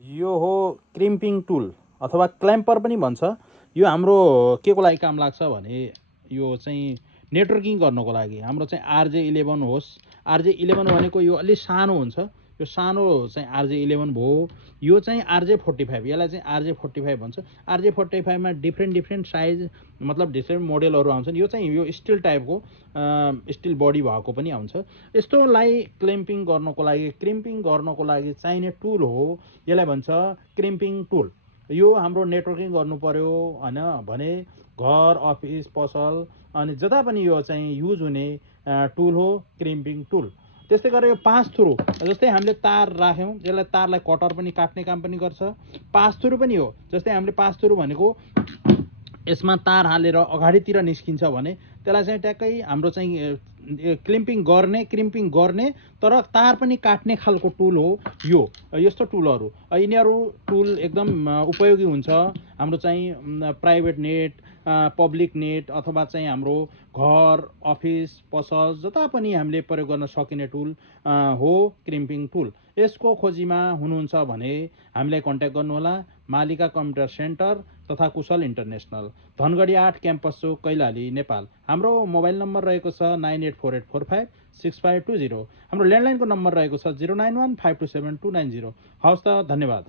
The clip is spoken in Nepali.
यो हो क्रिम्पिङ टुल अथवा क्ल्याम्पर पनि भन्छ। यो हाम्रो के को लागि काम लाग्छ भने यो चाहिँ नेटवर्किङ गर्नको लागि। हाम्रो चाहिँ RJ11 होस्, RJ11 भनेको यो अलि सानो हुन्छ, यो सानो चाहिँ RJ11 भयो। यो चाहिँ RJ45, यसलाई चाहिँ RJ45 भन्छ। RJ45 मा डिफ्रेन्ट साइज मतलब डिफ्रेन्ट मोडेलहरू आउँछन्। यो चाहिँ यो स्टिल टाइपको स्टिल बडी भएको पनि आउँछ। यस्तोलाई क्ल्याम्पिङ गर्नको लागि, क्रिम्पिङ गर्नको लागि चाहिने टुल हो। यसलाई भन्छ क्रिम्पिङ टुल। यो हाम्रो नेटवर्किङ गर्नु पर्यो हैन भने घर, अफिस, पसल अनि जता पनि यो चाहिँ युज हुने टुल हो क्रिम्पिङ टुल। त्यस्तै गरेर यो पास थ्रु, जस्तै हामीले तार राख्यौँ, यसलाई तारलाई कटर पनि काट्ने काम पनि गर्छ। पास थ्रु पनि हो, जस्तै हामीले पास थ्रु भनेको यसमा तार हालेर अगाडितिर निस्किन्छ भने त्यसलाई चाहिँ ट्याक्कै हाम्रो चाहिँ क्रिम्पिङ गर्ने तर तार पनि काट्ने खालको टुल हो यो। यस्तो टुलहरू यिनीहरू टुल एकदम उपयोगी हुन्छ हाम्रो चाहिँ प्राइभेट नेट, पब्लिक नेट अथवा चाहिँ हाम्रो घर, अफिस, पसल जता पनि हामीले प्रयोग गर्न सकिने टुल हो क्रिम्पिङ टुल। यसको खोजीमा हुनुहुन्छ भने हामीलाई कन्ट्याक्ट गर्नुहोला। मालिका कम्प्युटर सेन्टर तथा कुशल इन्टरनेसनल, धनगढी 8 क्याम्पस चोक, कैलाली, नेपाल। हाम्रो मोबाइल नम्बर रहेको छ 9848456520। हाम्रो ल्यान्डलाइनको नम्बर रहेको छ 0915272290। हवस् त, धन्यवाद।